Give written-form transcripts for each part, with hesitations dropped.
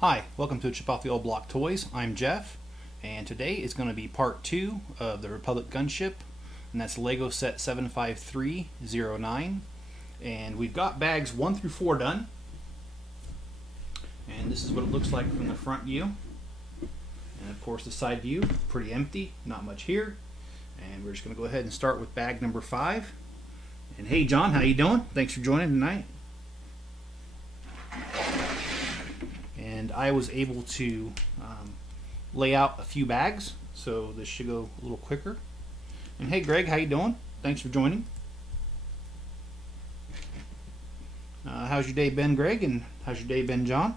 Hi, welcome to Chip Off the Old Block Toys. I'm Jeff, and today is going to be part 2 of the Republic Gunship, and that's Lego set 75309. And we've got bags 1 through 4 done, and this is what it looks like from the front view. And of course the side view, pretty empty, not much here. And we're just going to go ahead and start with bag number 5. And hey John, how you doing? Thanks for joining tonight. And I was able to lay out a few bags, so this should go a little quicker. And hey Greg, how you doing? Thanks for joining. How's your day been, Greg? And how's your day been, John?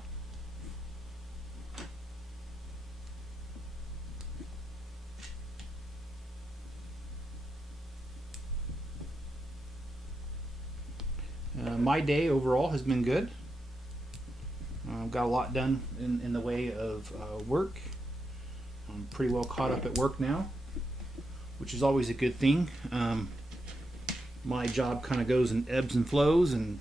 My day overall has been good. Got a lot done in the way of work. I'm pretty well caught up at work now, which is always a good thing. My job kind of goes in ebbs and flows, and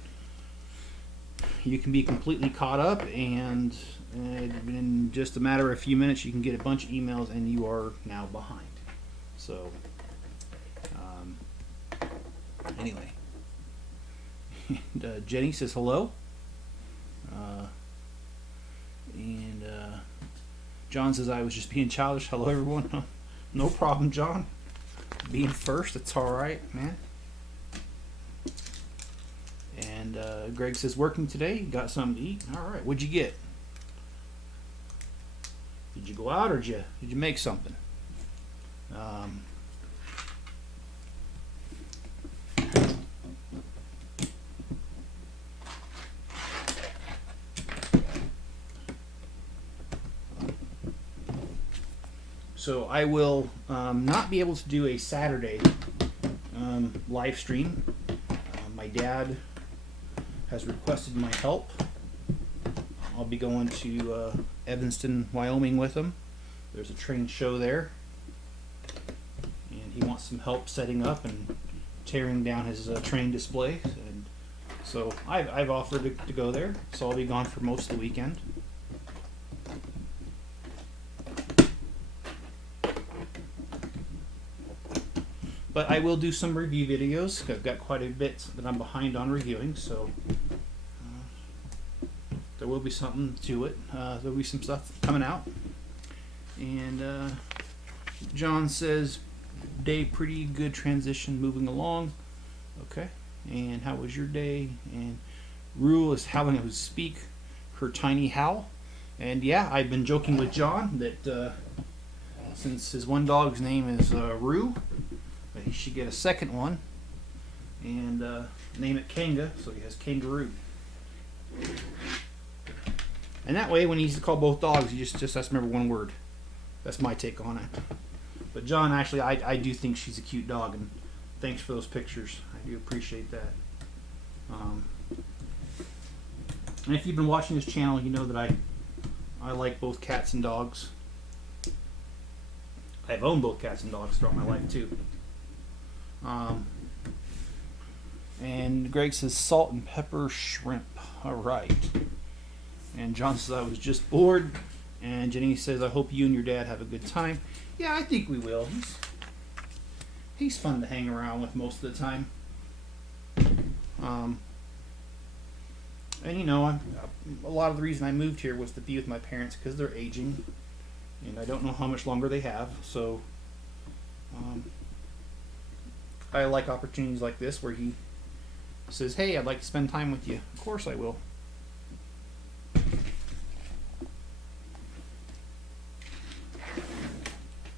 you can be completely caught up, and in just a matter of a few minutes you can get a bunch of emails and you are now behind. So anyway, and, Jenny says hello. And John says I was just being childish. Hello everyone. No problem, John. Being first, it's alright, man. And Greg says working today, got something to eat. Alright, what'd you get? Did you go out or did you make something? So I will not be able to do a Saturday live stream. My dad has requested my help. I'll be going to Evanston, Wyoming with him. There's a train show there, and he wants some help setting up and tearing down his train display. And so I've offered to go there. So I'll be gone for most of the weekend. But I will do some review videos. I've got quite a bit that I'm behind on reviewing, so there will be something to it. There'll be some stuff coming out. And John says, day pretty good transition, moving along. Okay. And how was your day? And Rule is howling at his speak, her tiny howl. And yeah, I've been joking with John that since his one dog's name is Rue, he should get a second one and name it Kanga, so he has Kangaroo. And that way, when he needs to call both dogs, he just has to remember one word. That's my take on it. But John, actually, I do think she's a cute dog, and thanks for those pictures. I do appreciate that. And if you've been watching this channel, you know that I like both cats and dogs. I've owned both cats and dogs throughout my life too. And Greg says salt and pepper shrimp. Alright. And John says I was just bored. And Jenny says I hope you and your dad have a good time. Yeah, I think we will. He's fun to hang around with most of the time. And you know, a lot of the reason I moved here was to be with my parents because they're aging. And I don't know how much longer they have. So I like opportunities like this where he says, hey, I'd like to spend time with you. Of course I will.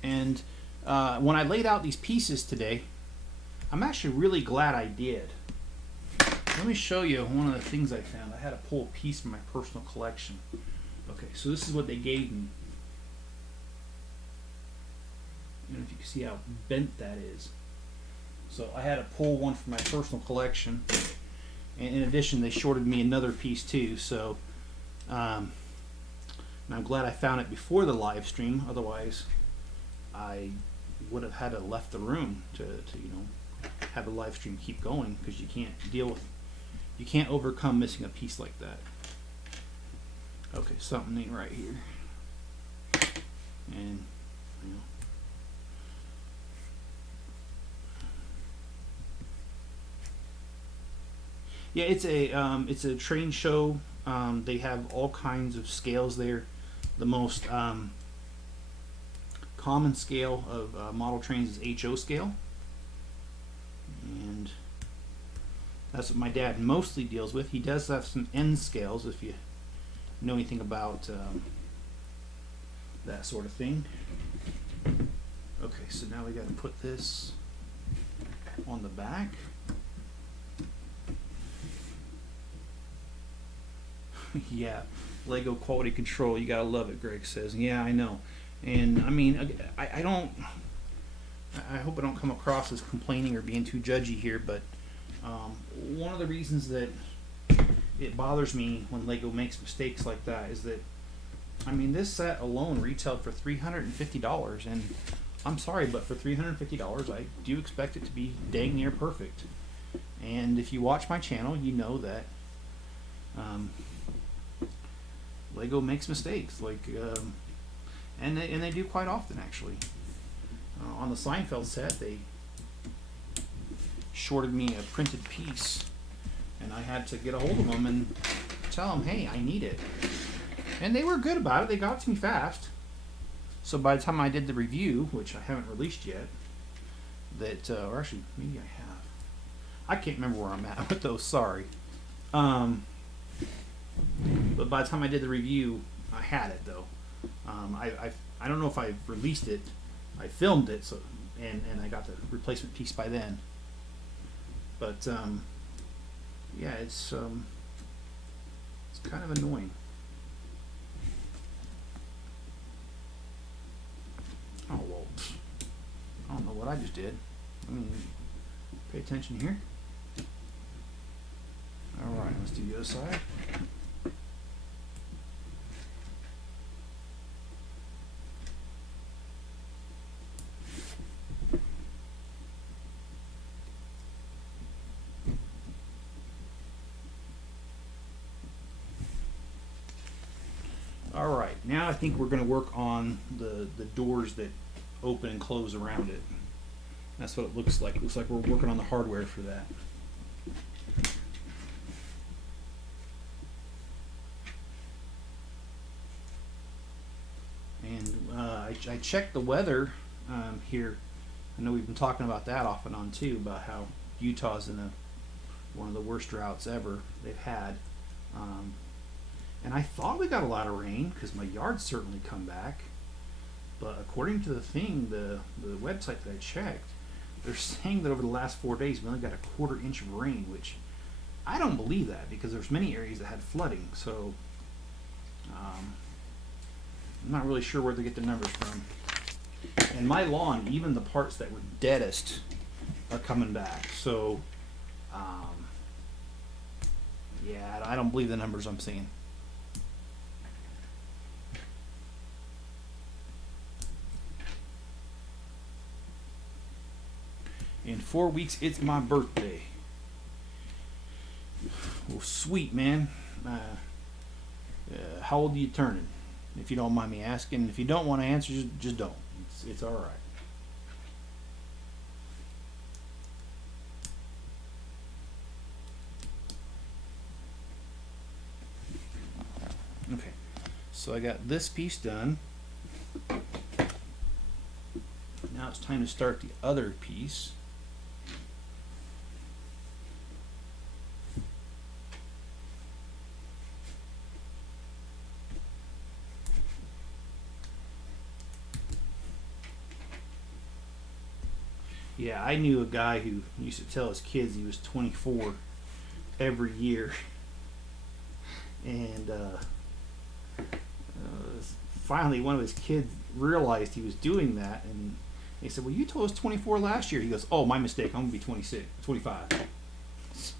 And when I laid out these pieces today, I'm actually really glad I did. Let me show you one of the things I found. I had to pull a piece from my personal collection. Okay, so this is what they gave me. I don't know if you can see how bent that is. So I had to pull one from my personal collection, and in addition they shorted me another piece too, so and I'm glad I found it before the live stream, otherwise I would have had to left the room to you know, have the live stream keep going, because you can't overcome missing a piece like that. Okay, something ain't right here. And you know, yeah, it's a train show. They have all kinds of scales there. The most common scale of model trains is HO scale, and that's what my dad mostly deals with. He does have some N scales if you know anything about that sort of thing. Okay, so now we got to put this on the back. Yeah, Lego quality control, you gotta love it, Greg says. Yeah, I know. And I mean, I don't, I hope I don't come across as complaining or being too judgy here, but one of the reasons that it bothers me when Lego makes mistakes like that is that, I mean, this set alone retailed for $350, and I'm sorry, but for $350, I do expect it to be dang near perfect. And if you watch my channel, you know that Lego makes mistakes, and they do quite often, actually. On the Seinfeld set, they shorted me a printed piece, and I had to get a hold of them and tell them, hey, I need it. And they were good about it. They got it to me fast. So by the time I did the review, which I haven't released yet, or actually, maybe I have. I can't remember where I'm at with those, sorry. But by the time I did the review, I had it, though. I don't know if I released it. I filmed it, so and I got the replacement piece by then. But yeah, it's kind of annoying. Oh well, I don't know what I just did. I mean, pay attention here. All right, let's do the other side. All right, now I think we're going to work on the doors that open and close around it. That's what it looks like. It looks like we're working on the hardware for that. And I checked the weather here. I know we've been talking about that off and on too, about how Utah's in one of the worst droughts ever they've had. And I thought we got a lot of rain because my yard's certainly come back. But according to the thing, the website that I checked, they're saying that over the last 4 days we only got a 1/4 inch of rain, which I don't believe that because there's many areas that had flooding. So I'm not really sure where they get the numbers from. And my lawn, even the parts that were deadest, are coming back. So yeah, I don't believe the numbers I'm seeing. In 4 weeks, it's my birthday. Well, sweet, man. How old are you turning? If you don't mind me asking. If you don't want to answer, just don't. It's all right. Okay, so I got this piece done. Now it's time to start the other piece. Yeah, I knew a guy who used to tell his kids he was 24 every year. And finally one of his kids realized he was doing that, and he said, well, you told us 24 last year. He goes, oh, my mistake, I'm going to be 25. So,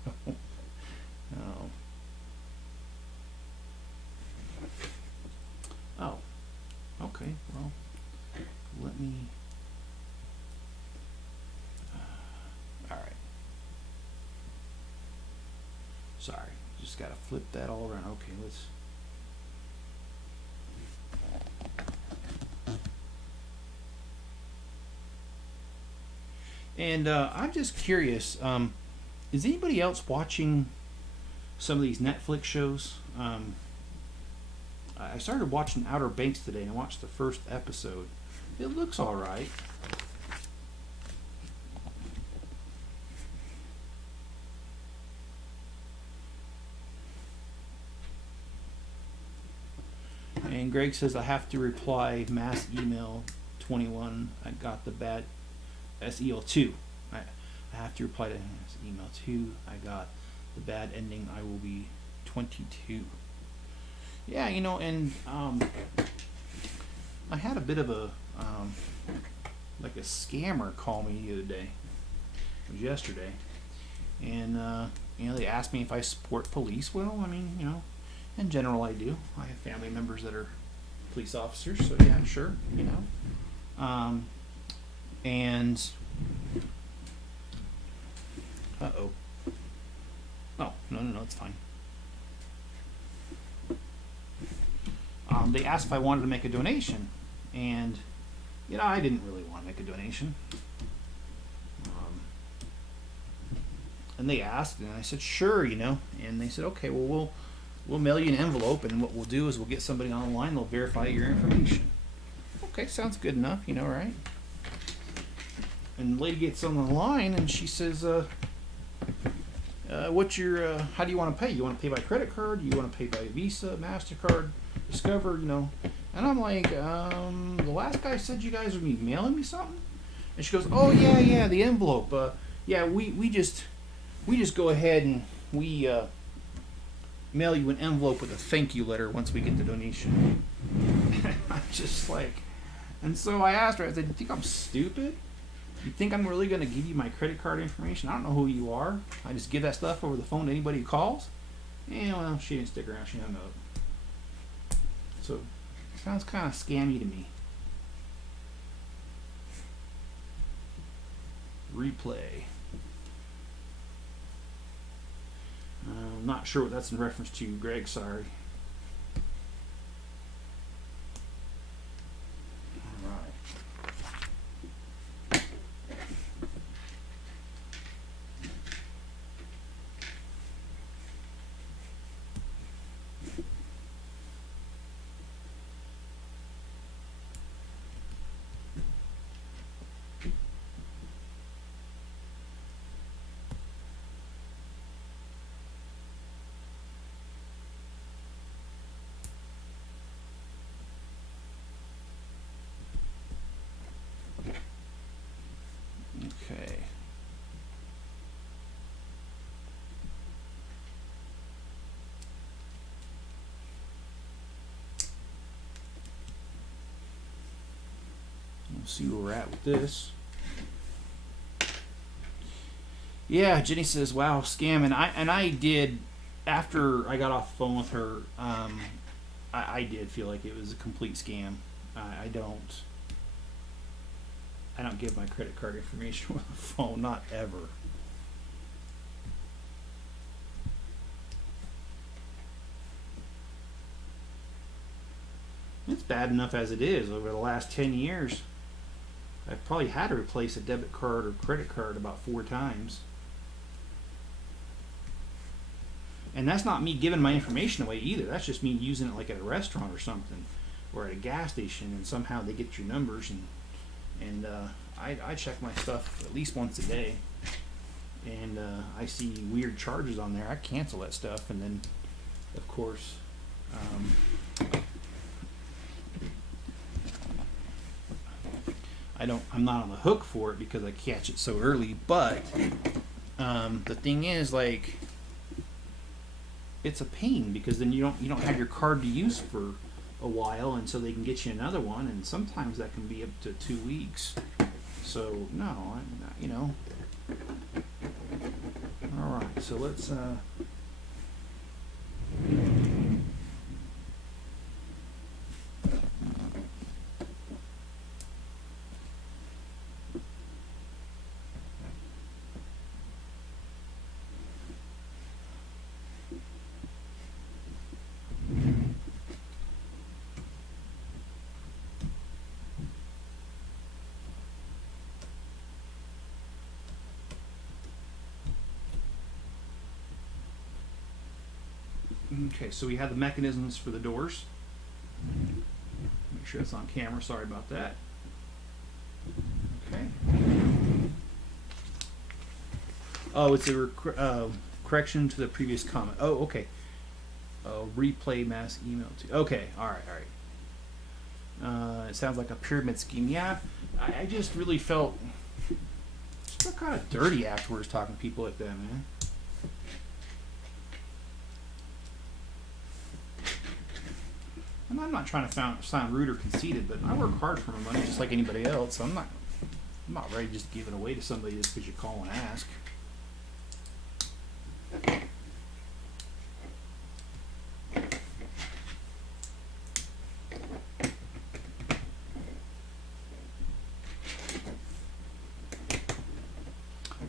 oh, okay, well, let me... Sorry, just got to flip that all around. Okay, let's And I'm just curious, is anybody else watching some of these Netflix shows? I started watching Outer Banks today and I watched the first episode. It looks alright. And Greg says I have to reply mass email 21. I got the bad SEL2. I have to reply to email 2. I got the bad ending. I will be 22. Yeah, you know, and I had a bit of a like a scammer call me the other day. It was yesterday, and you know, they asked me if I support police. Well, I mean, you know, in general, I do. I have family members that are police officers, so yeah, sure, you know. And oh, no, it's fine. They asked if I wanted to make a donation, and you know, I didn't really want to make a donation. And they asked, and I said, sure, you know. And they said, okay, well, we'll mail you an envelope, and what we'll do is we'll get somebody online. They'll verify your information. Okay, sounds good enough, you know, right? And the lady gets on the line, and she says, what's your, how do you want to pay? You want to pay by credit card? Do you want to pay by Visa, MasterCard, Discover, you know? And I'm like, the last guy said you guys would be mailing me something? And she goes, oh, yeah, the envelope. Yeah, we just go ahead and we mail you an envelope with a thank you letter once we get the donation. I'm just like, and so I asked her, I said, you think I'm stupid? You think I'm really going to give you my credit card information? I don't know who you are. I just give that stuff over the phone to anybody who calls? Yeah, well, she didn't stick around. She hung up. So, sounds kind of scammy to me. Replay. I'm not sure what that's in reference to, Greg. Sorry. All right. Okay. We'll see where we're at with this. Yeah, Jenny says, "Wow, scam!" And I did, after I got off the phone with her, I did feel like it was a complete scam. I don't give my credit card information with the phone, not ever. It's bad enough as it is. Over the last 10 years, I've probably had to replace a debit card or credit card about 4 times. And that's not me giving my information away either. That's just me using it like at a restaurant or something, or at a gas station, and somehow they get your numbers, and I check my stuff at least once a day, and I see weird charges on there. I cancel that stuff, and then, of course, I'm not on the hook for it because I catch it so early. But the thing is, like, it's a pain because then you don't have your card to use for a while, and so they can get you another one, and sometimes that can be up to 2 weeks. So no, I'm not, you know. All right, so let's. Okay, so we have the mechanisms for the doors. Make sure it's on camera. Sorry about that. Okay. Oh, it's a correction to the previous comment. Oh, okay. Replay mass email to. Okay, all right. It sounds like a pyramid scheme. Yeah, I just really felt kind of dirty afterwards talking to people like that, man. And I'm not trying to sound rude or conceited, but I work hard for my money just like anybody else. So I'm not ready to just give it away to somebody just because you call and ask.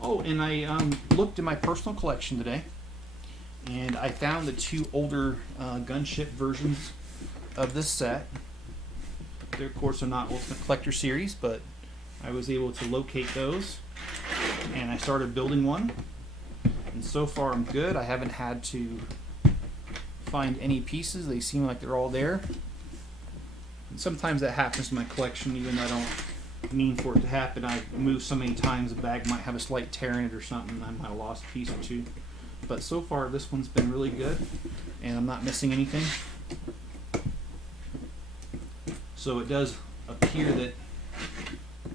Oh, and I looked in my personal collection today, and I found the 2 older gunship versions of this set. They, of course, are not Ultimate Collector Series, but I was able to locate those, and I started building one. And so far, I'm good. I haven't had to find any pieces. They seem like they're all there. And sometimes that happens in my collection, even though I don't mean for it to happen. I've moved so many times the bag might have a slight tear in it or something. I might have lost a piece or 2. But so far this one's been really good and I'm not missing anything. So it does appear that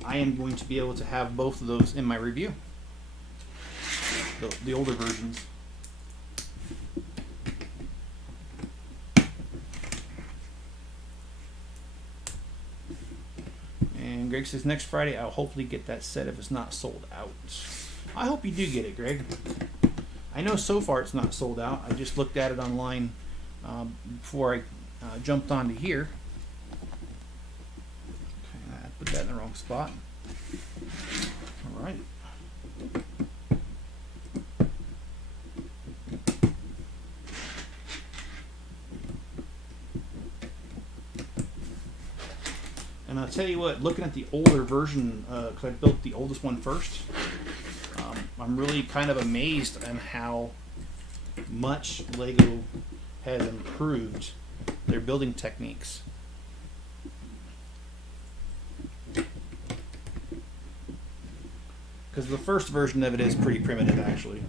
I am going to be able to have both of those in my review. The older versions. And Greg says next Friday I'll hopefully get that set if it's not sold out. I hope you do get it, Greg. I know so far it's not sold out. I just looked at it online before I jumped onto here. Okay, I put that in the wrong spot. All right. And I'll tell you what, looking at the older version, because I built the oldest one first, I'm really kind of amazed on how much Lego has improved their building techniques. Because the first version of it is pretty primitive, actually.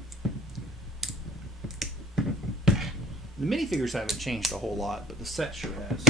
The minifigures haven't changed a whole lot, but the set sure has.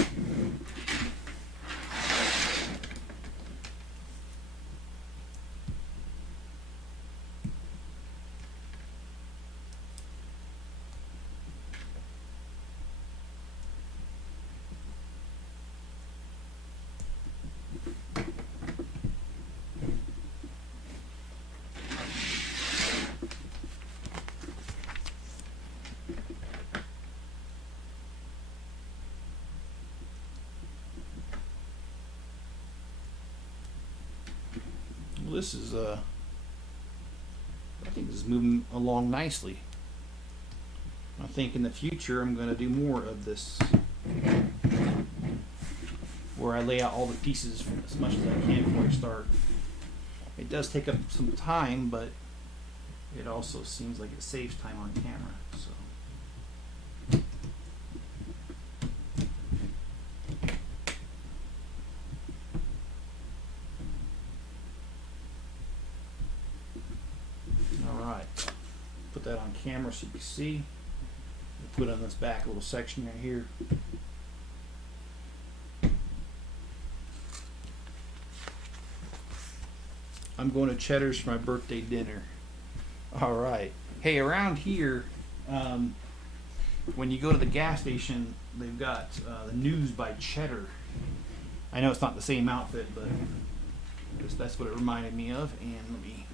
This is I think this is moving along nicely. I think in the future I'm going to do more of this, where I lay out all the pieces as much as I can before I start. It does take up some time, but it also seems like it saves time on camera. So. Put that on camera so you can see. Put on this back little section right here. I'm going to Cheddar's for my birthday dinner. All right. Hey, around here, when you go to the gas station, they've got the News by Cheddar. I know it's not the same outfit, but that's what it reminded me of. And let me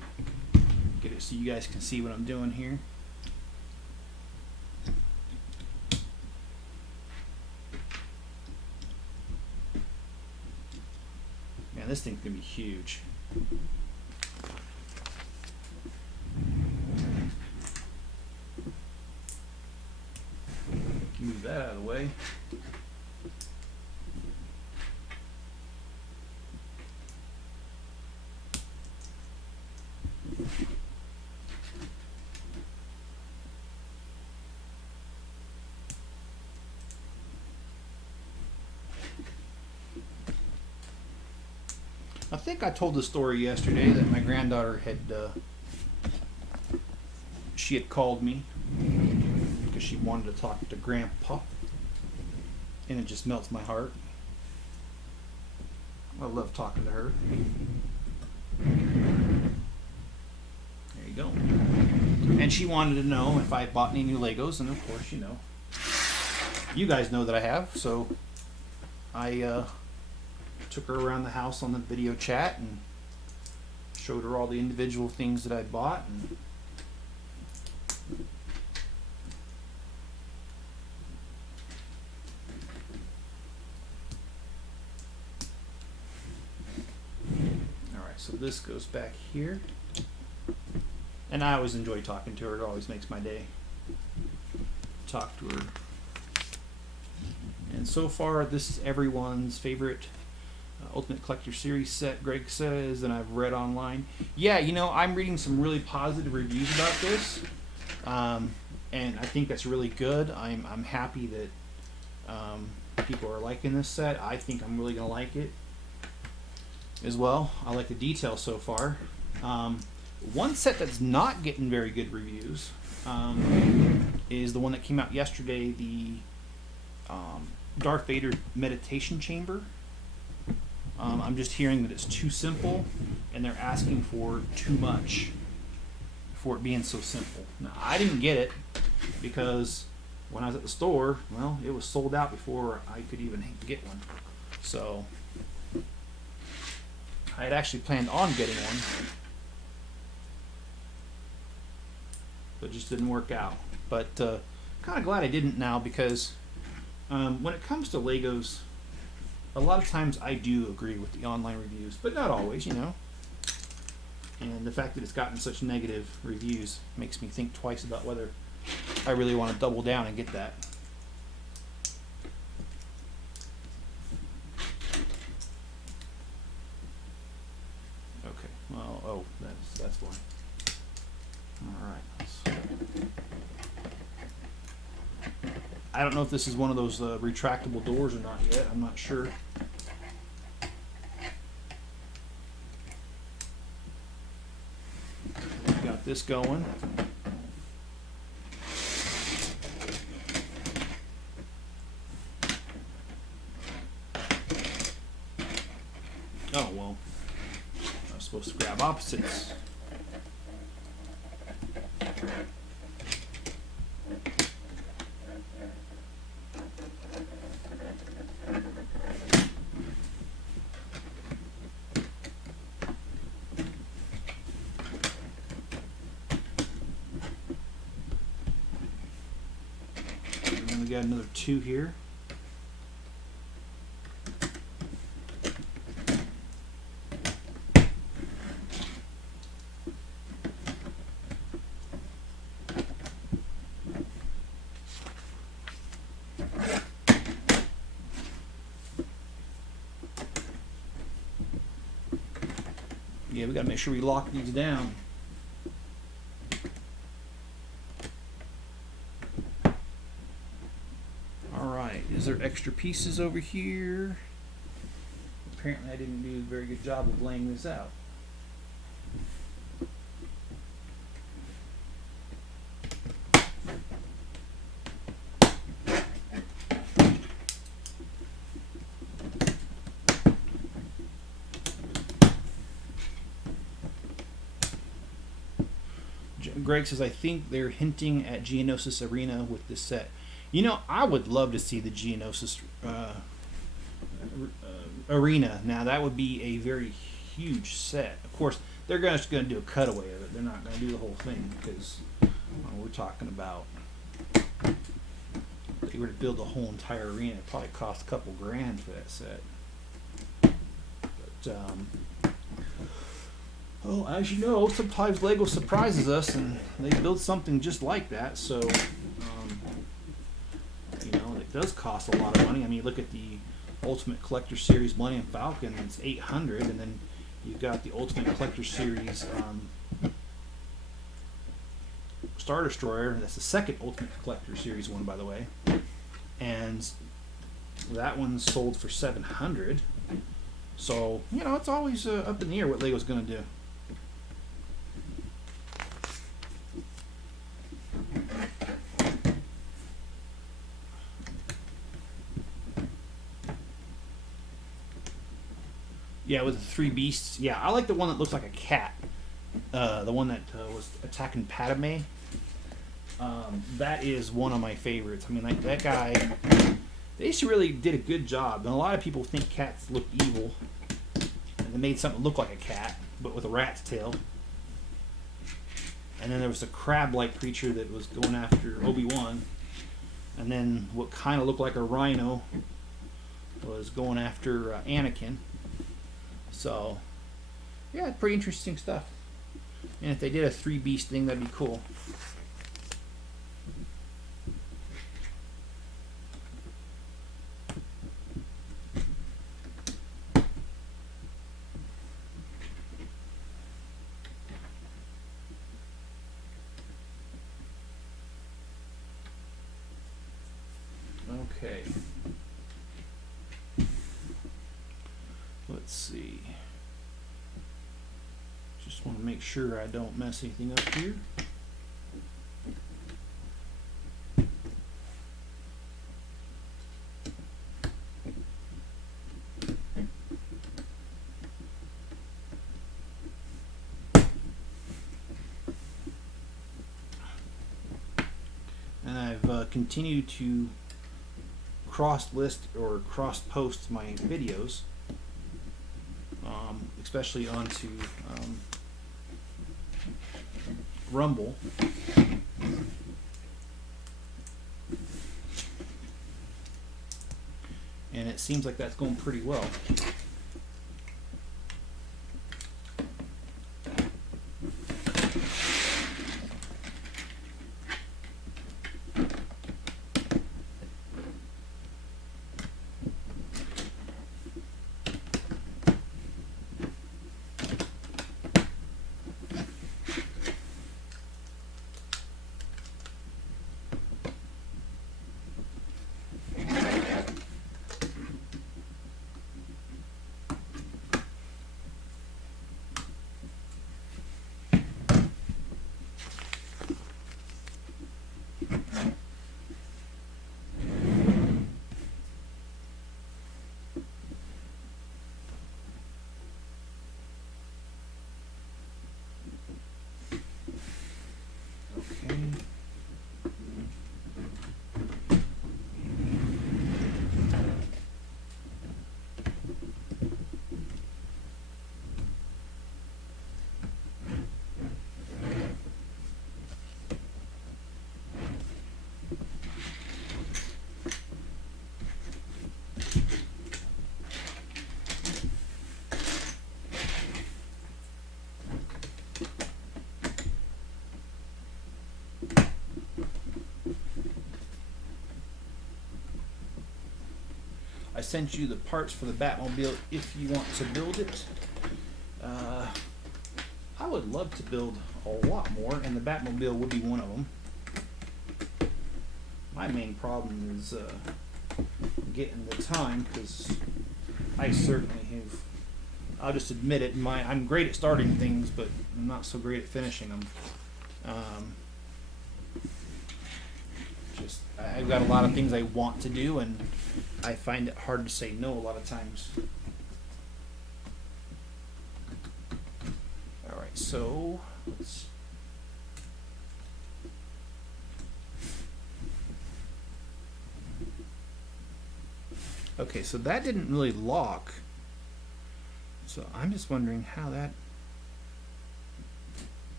get it so you guys can see what I'm doing here. Man, this thing's gonna be huge. Move that out of the way. I think I told the story yesterday that my granddaughter had she had called me because she wanted to talk to Grandpa, and it just melts my heart. I love talking to her. There you go. And she wanted to know if I bought any new Legos, and of course, you guys know that I have. So I took her around the house on the video chat and showed her all the individual things that I bought. And alright, so this goes back here. And I always enjoy talking to her. It always makes my day. Talk to her. And so far, this is everyone's favorite Ultimate Collector Series set, Greg says, and I've read online. Yeah, I'm reading some really positive reviews about this, and I think that's really good. I'm happy that people are liking this set. I think I'm really going to like it as well. I like the detail so far. One set that's not getting very good reviews is the one that came out yesterday, the Darth Vader Meditation Chamber. I'm just hearing that it's too simple, and they're asking for too much for it being so simple. Now, I didn't get it because when I was at the store, well, it was sold out before I could even get one. So I had actually planned on getting one, but it just didn't work out. But kind of glad I didn't now, because when it comes to Legos, a lot of times I do agree with the online reviews, but not always, And the fact that it's gotten such negative reviews makes me think twice about whether I really want to double down and get that. Okay, well, that's why. Alright. I don't know if this is one of those retractable doors or not yet. I'm not sure. Got this going. Oh, well. I was supposed to grab opposites. We got another two here. Yeah, we got to make sure we lock these down. Is there extra pieces over here? Apparently I didn't do a very good job of laying this out. Greg says, I think they're hinting at Geonosis Arena with this set. I would love to see the Geonosis Arena. Now, that would be a very huge set. Of course, they're just going to do a cutaway of it. They're not going to do the whole thing, because we're talking about, if they were to build the whole entire arena, it'd probably cost a couple grand for that set. But, well, as you know, sometimes Lego surprises us, and they build something just like that. So, it does cost a lot of money. I mean, look at the Ultimate Collector Series Millennium Falcon. It's $800, and then you've got the Ultimate Collector Series Star Destroyer. That's the second Ultimate Collector Series one, by the way, and that one's sold for $700. So, you know, it's always up in the air what Lego's going to do. Yeah, with the three beasts. Yeah, I like the one that looks like a cat. The one that was attacking Padme. That is one of my favorites. I mean, like that guy. They just really did a good job. And a lot of people think cats look evil. And they made something look like a cat, but with a rat's tail. And then there was a crab-like creature that was going after Obi-Wan. And then what kind of looked like a rhino was going after Anakin. So, yeah, pretty interesting stuff. And if they did a three-beast thing, that'd be cool. Okay. Let's see. Just want to make sure I don't mess anything up here. And I've continued to cross-list or cross-post my videos, especially onto Rumble. And it seems like that's going pretty well. I sent you the parts for the Batmobile if you want to build it. I would love to build a lot more, and the Batmobile would be one of them. My main problem is getting the time, because I certainly have. I'll just admit it. I'm great at starting things, but I'm not so great at finishing them. I've got a lot of things I want to do, and I find it hard to say no a lot of times. All right, so let's. Okay, so that didn't really lock. So I'm just wondering how that.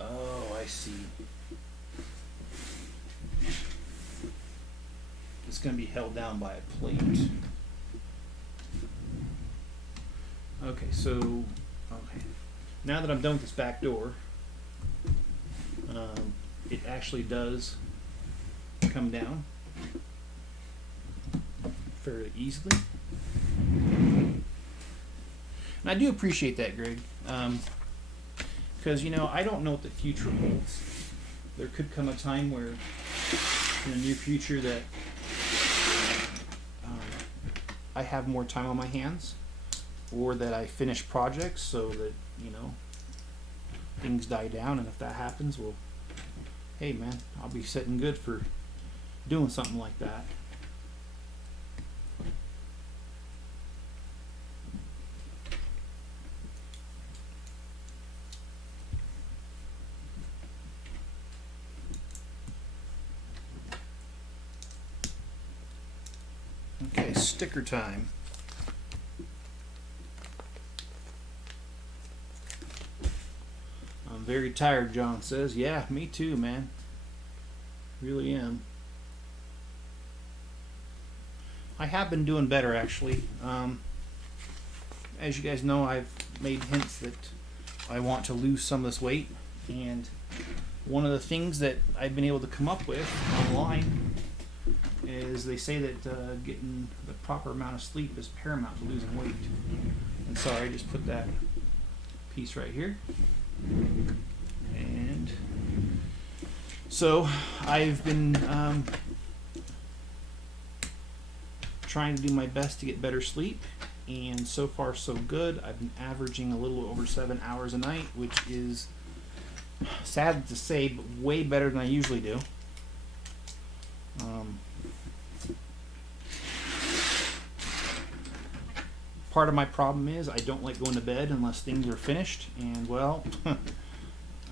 Oh, I see. It's going to be held down by a plate. Okay, so now that I'm done with this back door, it actually does come down fairly easily. And I do appreciate that, Greg, because you know I don't know what the future holds. There could come a time where in the near future that I have more time on my hands, or that I finish projects so that, you know, things die down. And if that happens, well, hey man, I'll be sitting good for doing something like that. Okay, sticker time. I'm very tired, John says. Yeah, me too, man. Really am. I have been doing better, actually. As you guys know, I've made hints that I want to lose some of this weight, and one of the things that I've been able to come up with online is they say that getting the proper amount of sleep is paramount to losing weight. And sorry, I just put that piece right here. And so I've been trying to do my best to get better sleep, and so far so good. I've been averaging a little over 7 hours a night, which is sad to say, but way better than I usually do. Part of my problem is I don't like going to bed unless things are finished, and well,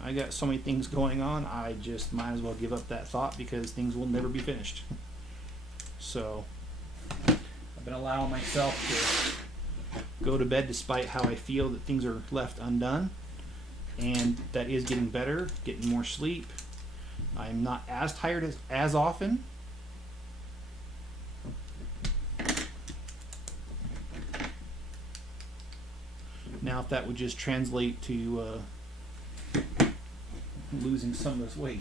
I got so many things going on, I just might as well give up that thought because things will never be finished. So I've been allowing myself to go to bed despite how I feel that things are left undone, and that is getting better, getting more sleep. I'm not as tired as often. Now, if that would just translate to losing some of this weight,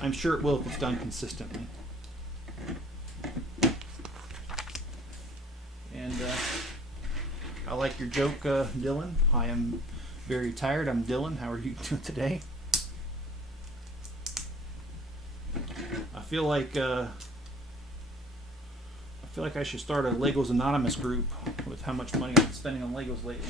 I'm sure it will if it's done consistently. And I like your joke, Dylan. I am very tired. I'm Dylan. How are you doing today? I feel like I should start a Legos Anonymous group with how much money I've been spending on Legos lately.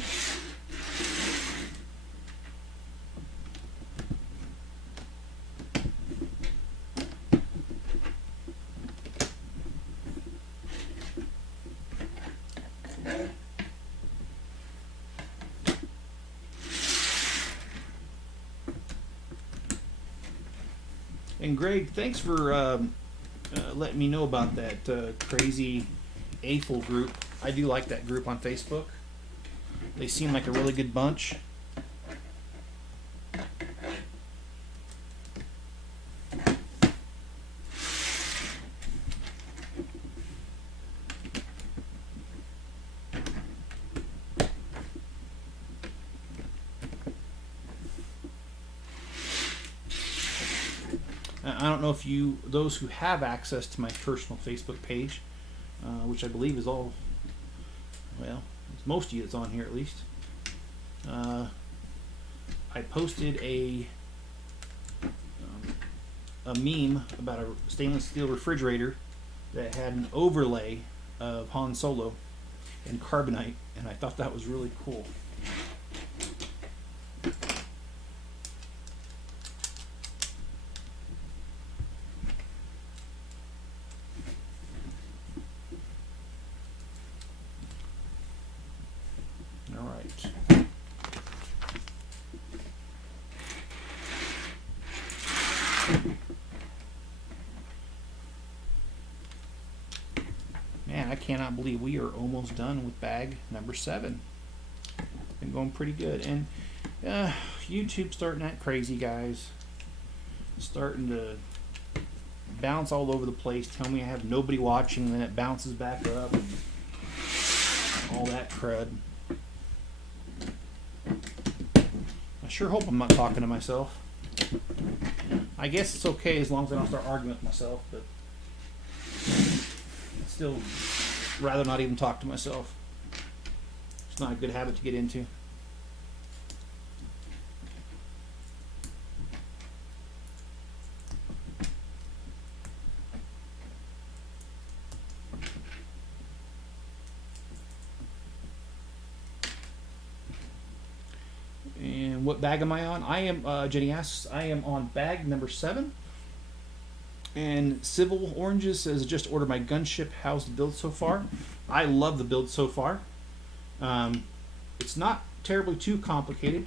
And Greg, thanks for letting me know about that crazy AFL group. I do like that group on Facebook. They seem like a really good bunch. I don't know if those who have access to my personal Facebook page, which I believe is all, well, it's most of you that's on here at least. I posted a meme about a stainless steel refrigerator that had an overlay of Han Solo in carbonite, and I thought that was really cool. Man, I cannot believe we are almost done with bag number 7. Been going pretty good, and YouTube's starting to act crazy, guys. Starting to bounce all over the place. Tell me I have nobody watching, and then it bounces back up, and all that crud. I sure hope I'm not talking to myself. I guess it's okay as long as I don't start arguing with myself, but I'd still rather not even talk to myself. It's not a good habit to get into. what bag am I on? I am, Jenny asks, I am on bag number 7. And Civil Oranges says, just ordered my gunship. How's the build so far? I love the build so far. It's not terribly too complicated,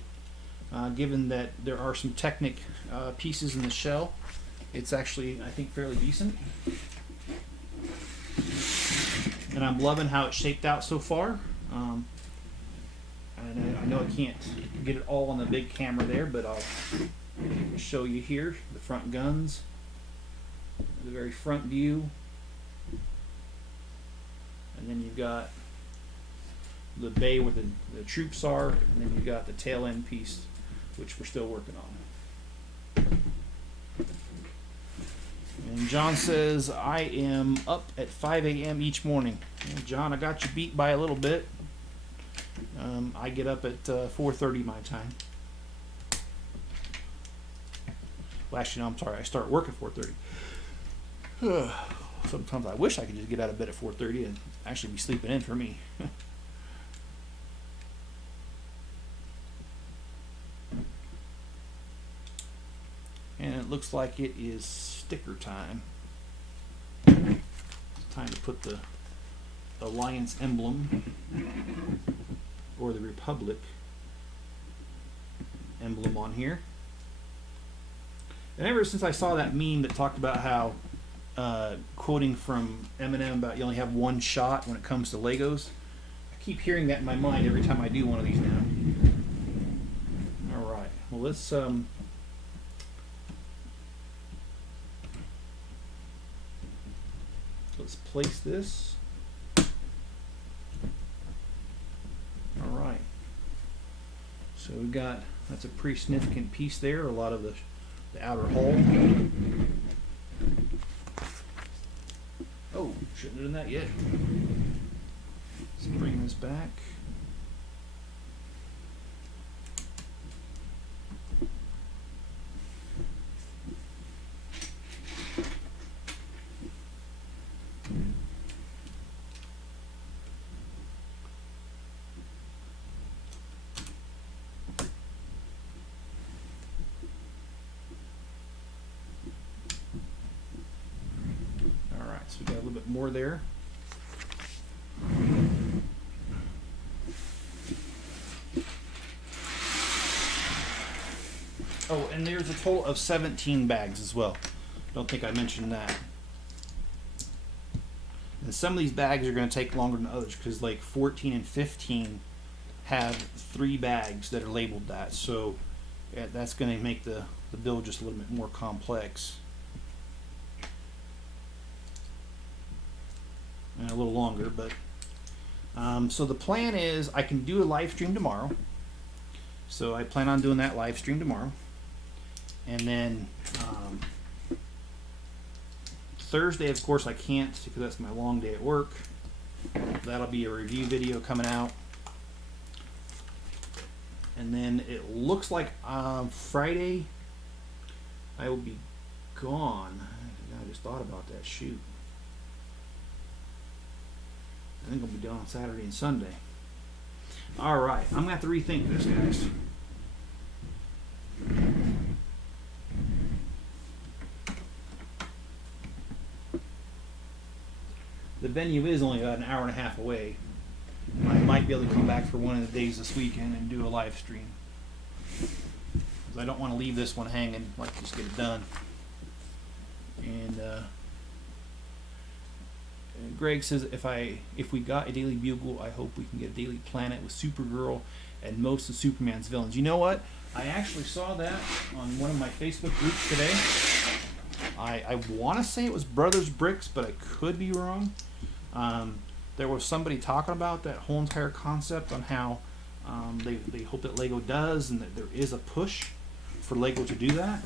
given that there are some Technic pieces in the shell. It's actually, I think, fairly decent. And I'm loving how it's shaped out so far. And I know I can't get it all on the big camera there, but I'll show you here the front guns, the very front view, and then you've got the bay where the troops are, and then you've got the tail end piece, which we're still working on. And John says, I am up at 5 a.m. each morning. And John, I got you beat by a little bit. I get up at 4:30 my time. Well, actually, no, I'm sorry. I start work at 4:30. Sometimes I wish I could just get out of bed at 4:30 and actually be sleeping in for me. And it looks like it is sticker time. It's time to put the Alliance emblem, or the Republic emblem, on here. And ever since I saw that meme that talked about how, quoting from Eminem about you only have one shot when it comes to Legos, I keep hearing that in my mind every time I do one of these now. Alright, well let's place this. Alright. So we've got, that's a pretty significant piece there, a lot of the outer hull. Oh, shouldn't have done that yet. Let's bring this back. So we got a little bit more there. Oh, and there's a total of 17 bags as well. Don't think I mentioned that. And some of these bags are going to take longer than others because like 14 and 15 have 3 bags that are labeled that. So yeah, that's going to make the build just a little bit more complex. And a little longer, but so the plan is I can do a live stream tomorrow. So I plan on doing that live stream tomorrow, and then Thursday, of course, I can't because that's my long day at work. That'll be a review video coming out, and then it looks like Friday I will be gone. I just thought about that. Shoot. I think I'll be done on Saturday and Sunday. Alright, I'm going to have to rethink this, guys. The venue is only about an hour and a half away. I might be able to come back for one of the days this weekend and do a live stream. Because I don't want to leave this one hanging, like just get it done. And Greg says, if we got a Daily Bugle, I hope we can get a Daily Planet with Supergirl and most of Superman's villains. You know what? I actually saw that on one of my Facebook groups today. I want to say it was Brothers Bricks, but I could be wrong. There was somebody talking about that whole entire concept on how they hope that Lego does, and that there is a push for Lego to do that.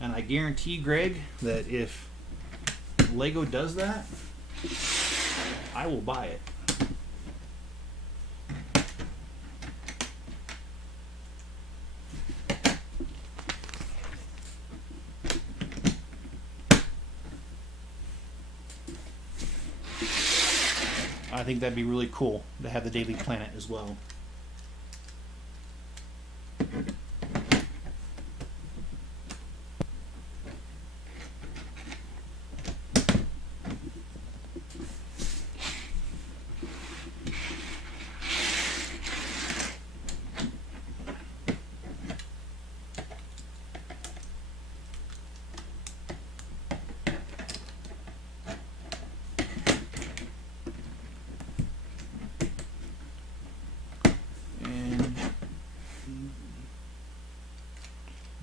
And I guarantee, Greg, that if Lego does that, I will buy it. I think that'd be really cool to have the Daily Planet as well.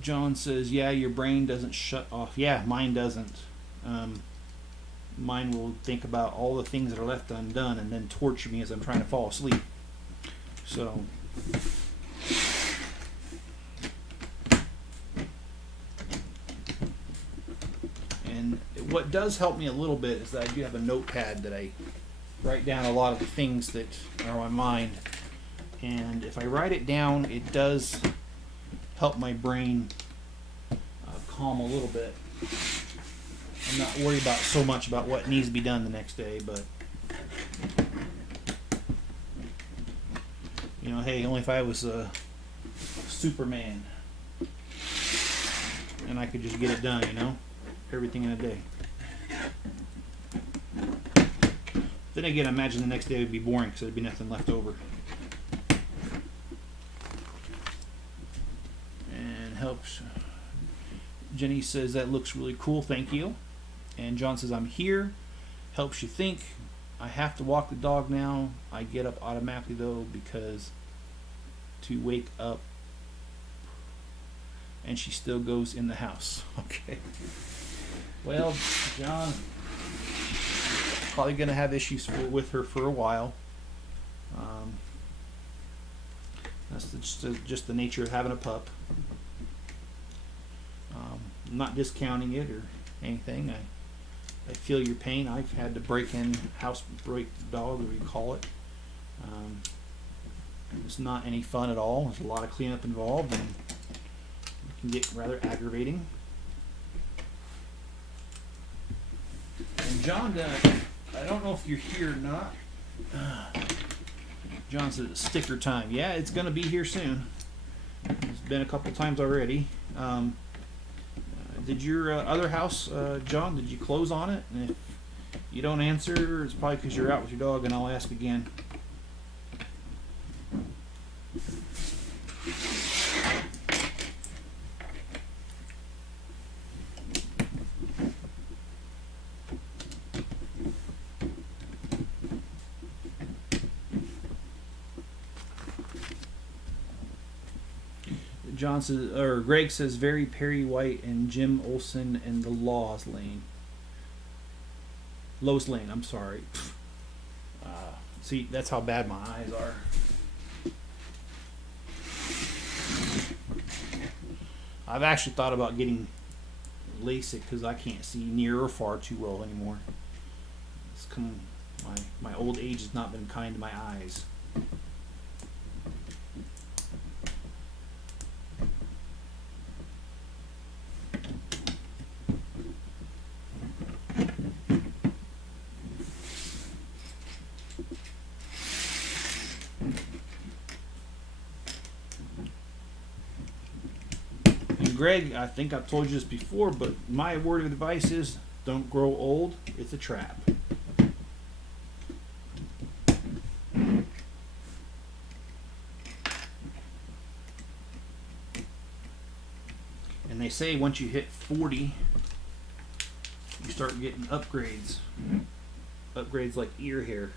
John says, yeah, your brain doesn't shut off. Yeah, mine doesn't. Mine will think about all the things that are left undone and then torture me as I'm trying to fall asleep. So, and what does help me a little bit is that I do have a notepad that I write down a lot of the things that are on my mind. And if I write it down, it does help my brain calm a little bit. I'm not worried about so much about what needs to be done the next day, but you know, hey, only if I was Superman and I could just get it done, you know, everything in a day. Then again, I imagine the next day would be boring because there'd be nothing left over. Helps. Jenny says that looks really cool, thank you. And John says I'm here. Helps you think. I have to walk the dog now. I get up automatically though because to wake up, and she still goes in the house. Okay. Well, John, probably gonna have issues with her for a while. That's just the nature of having a pup. I'm not discounting it or anything. I feel your pain. I've had to break the dog, or you call it. It's not any fun at all. There's a lot of cleanup involved, and it can get rather aggravating. And John, I don't know if you're here or not. John says it's sticker time. Yeah, it's going to be here soon. It's been a couple times already. Did your other house, John, did you close on it? And if you don't answer, it's probably because you're out with your dog, and I'll ask again. John says, or Greg says, very Perry White and Jim Olsen and the Lois Lane. I'm sorry. See, that's how bad my eyes are. I've actually thought about getting LASIK because I can't see near or far too well anymore. My old age has not been kind to my eyes. Greg, I think I've told you this before, but my word of advice is don't grow old. It's a trap. And they say once you hit 40, you start getting upgrades. Upgrades like ear hair.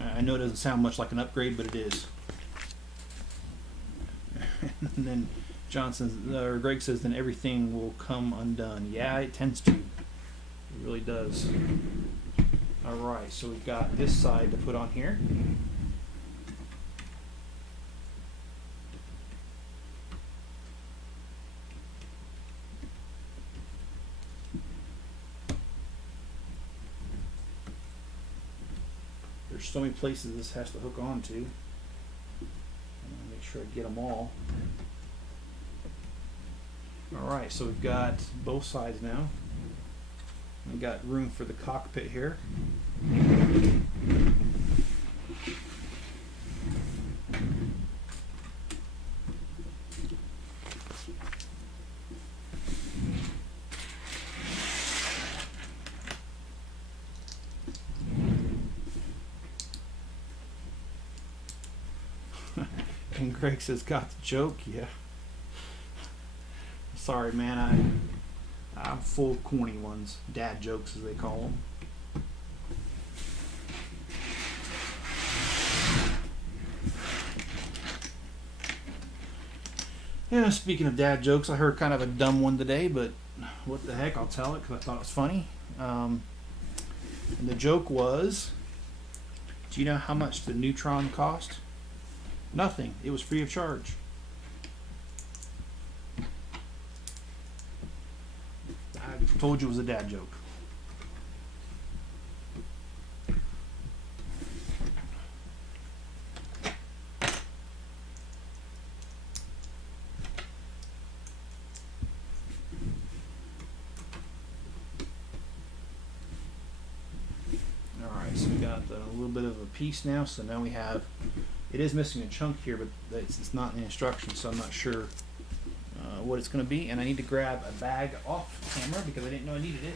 I know it doesn't sound much like an upgrade, but it is. And then Greg says, then everything will come undone. Yeah, it tends to. It really does. Alright, so we've got this side to put on here. There's so many places this has to hook on to. I'm going to make sure I get them all. Alright, so we've got both sides now. We've got room for the cockpit here. And And Greg says, got the joke? Yeah. Sorry, man. I'm full of corny ones. Dad jokes, as they call them. Yeah, speaking of dad jokes, I heard kind of a dumb one today, but what the heck, I'll tell it because I thought it was funny. And the joke was, do you know how much the Neutron cost? Nothing. It was free of charge. I told you it was a dad joke. Alright, so we got a little bit of a piece now, so now we have, it is missing a chunk here, but it's not in the instructions, so I'm not sure what it's going to be, and I need to grab a bag off camera because I didn't know I needed it.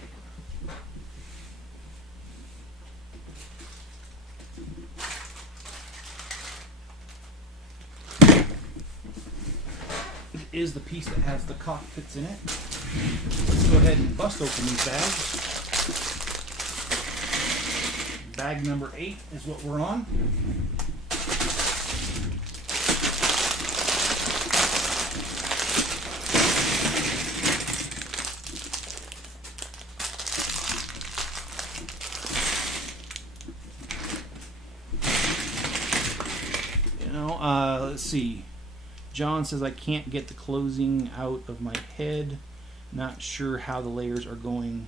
It is the piece that has the cockpits in it. Let's go ahead and bust open these bags. Bag number 8 is what we're on. Let's see. John says I can't get the closing out of my head. Not sure how the layers are going.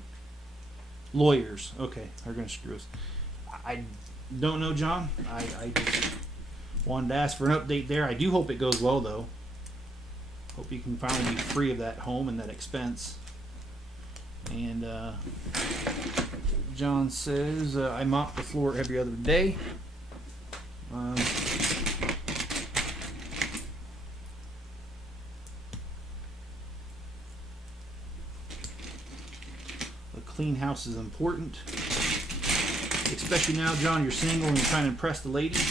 Lawyers, okay, are going to screw us. I don't know, John. I just wanted to ask for an update there. I do hope it goes well, though. Hope you can finally be free of that home and that expense. And John says I mop the floor every other day. Clean house is important, especially now, John, you're single and you're trying to impress the ladies.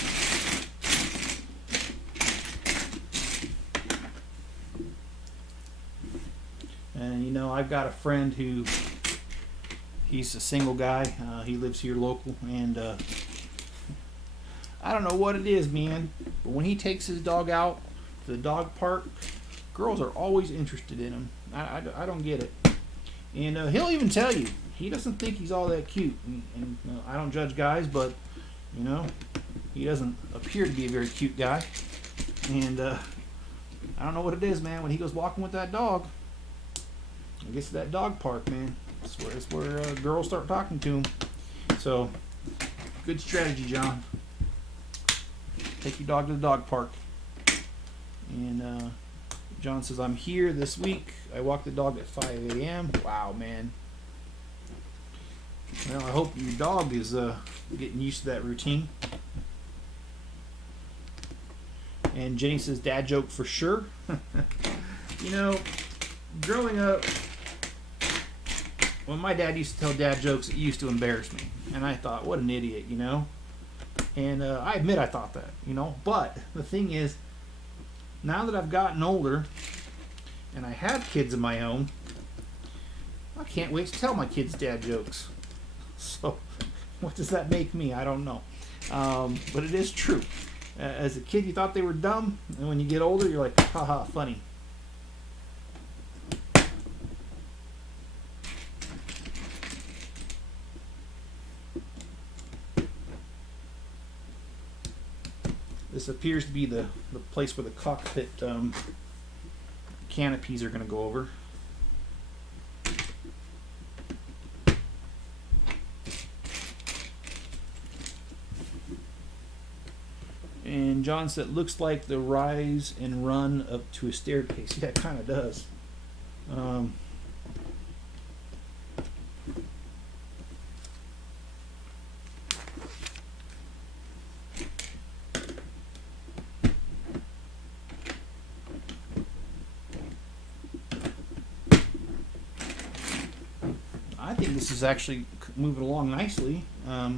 And you know, I've got a friend who, he's a single guy, he lives here local, and I don't know what it is, man, but when he takes his dog out to the dog park, girls are always interested in him. I don't get it. And he'll even tell you he doesn't think he's all that cute. And I don't judge guys, but you know, he doesn't appear to be a very cute guy. And I don't know what it is, man. When he goes walking with that dog, I guess that dog park, man, it's where girls start talking to him. So, good strategy, John. Take your dog to the dog park. And John says, I'm here this week. I walk the dog at 5 a.m. Wow, man. Well, I hope your dog is getting used to that routine. And Jenny says, dad joke for sure. You know, growing up, when my dad used to tell dad jokes, it used to embarrass me. And I thought, what an idiot, you know. And I admit I thought that, you know. But the thing is, now that I've gotten older and I have kids of my own, I can't wait to tell my kids dad jokes. So what does that make me? I don't know. But it is true. As a kid, you thought they were dumb, and when you get older, you're like, haha, funny. This appears to be the place where the cockpit canopies are going to go over. And John said, looks like the rise and run up to a staircase. Yeah, it kind of does. I think this is actually moving along nicely. I